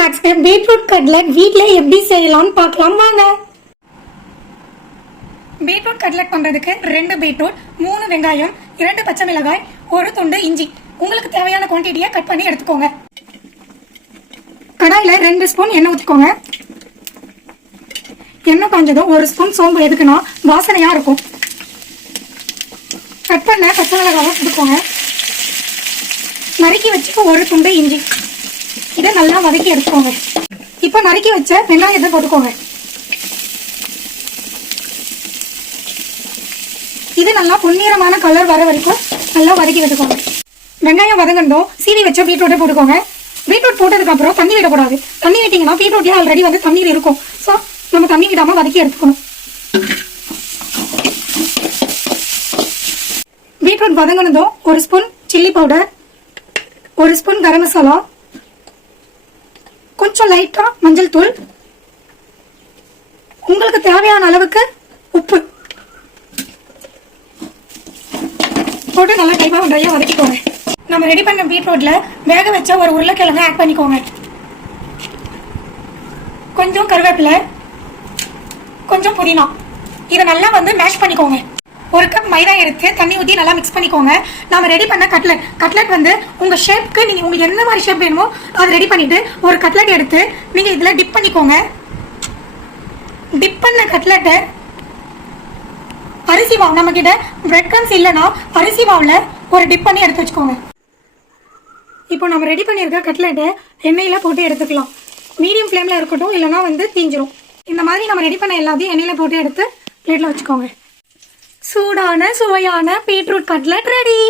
ஸ்நாக்ஸ்க்கு beetroot cutlet வீட்டில் எப்படி செய்யலாம்னு பார்க்கலாம். வாங்க. பீட்ரூட் கட்லட் பண்ணுறதுக்கு ரெண்டு பீட்ரூட் மூணு வெங்காயம் இரண்டு பச்சை மிளகாய் ஒரு துண்டு இஞ்சி. உங்களுக்கு தேவையான குவான்டிட்டியை கட் பண்ணி எடுத்துக்கோங்க. கடாயில் ரெண்டு ஸ்பூன் எண்ணெய் ஊற்றிக்கோங்க எண்ணெய் காஞ்சதும் ஒரு ஸ்பூன் சோம்பு எதுக்குன்னா வாசனையாக இருக்கும். கட் பண்ண பச்சை மிளகாவை கொடுக்கோங்க நறுக்கி வச்சுக்க ஒரு துண்டு இஞ்சி. இதை நல்லா வதக்கி எடுத்துக்கோங்க. இப்போ நறுக்கி வச்ச வெங்காயத்தை போட்டுக்கோங்க. இது நல்லா பொன்னிறமான கலர் வர வரைக்கும் நல்லா வதக்கி விட்டுக்கோங்க வெங்காயம் வதங்கணும் சீவி வச்ச பீட்ரூட்டை போட்டுக்கோங்க. பீட்ரூட் போட்டதுக்கு அப்புறம் தண்ணி விடக்கூடாது. தண்ணி விட்டீங்கன்னா பீட்ரூட்ல ஆல்ரெடி வந்து தண்ணீர் இருக்கும். ஸோ நம்ம தண்ணி விடாம வதக்கி எடுத்துக்கணும். பீட்ரூட் வதங்கினதும் ஒரு ஸ்பூன் சில்லி பவுடர் ஒரு ஸ்பூன் கரம் மசாலா கொஞ்சம் லைட்டா மஞ்சள் தூள்? உங்களுக்கு தேவையான அளவுக்கு உப்பு. போட்டு நல்லா டைப்பாக ட்ரையாக வதக்கிக்கோங்க. நம்ம ரெடி பண்ண பீட்ரூட்ல வேக வச்ச ஒரு உருளைக்கிழங்கு ஆட் பண்ணிக்கோங்க. கொஞ்சம் கருவேப்பிலை கொஞ்சம் புதினா. இதை நல்லா வந்து மேஷ் பண்ணிக்கோங்க. ஒரு கப் மைதா எடுத்து தண்ணி ஊற்றி நல்லா மிக்ஸ் பண்ணிக்கோங்க. நாம ரெடி பண்ண கட்லெட் கட்லெட் வந்து உங்க ஷேப்க்கு நீங்க உங்களுக்கு என்ன மாதிரி ஷேப் வேணுமோ அதை ரெடி பண்ணிட்டு ஒரு கட்லெட் எடுத்து நீங்க இதில் டிப் பண்ணிக்கோங்க. டிப் பண்ண கட்லெட்டை அரிசி மாவு நம்ம கிட்ட பிரெட் கிரம்ஸ் இல்லைன்னா அரிசி வாவில் ஒரு டிப் பண்ணி எடுத்து வச்சுக்கோங்க. இப்போ நம்ம ரெடி பண்ணியிருக்க கட்லெட்டை எண்ணெயில் போட்டு எடுத்துக்கலாம். மீடியம் ஃப்ளேமில் இருக்கட்டும் இல்லைன்னா வந்து தீஞ்சிரும். இந்த மாதிரி நம்ம ரெடி பண்ண எல்லாத்தையும் எண்ணெயில் போட்டு எடுத்து பிளேட்டில் வச்சுக்கோங்க. சூடான சுவையான பீட்ரூட் கட்லட் ரெடி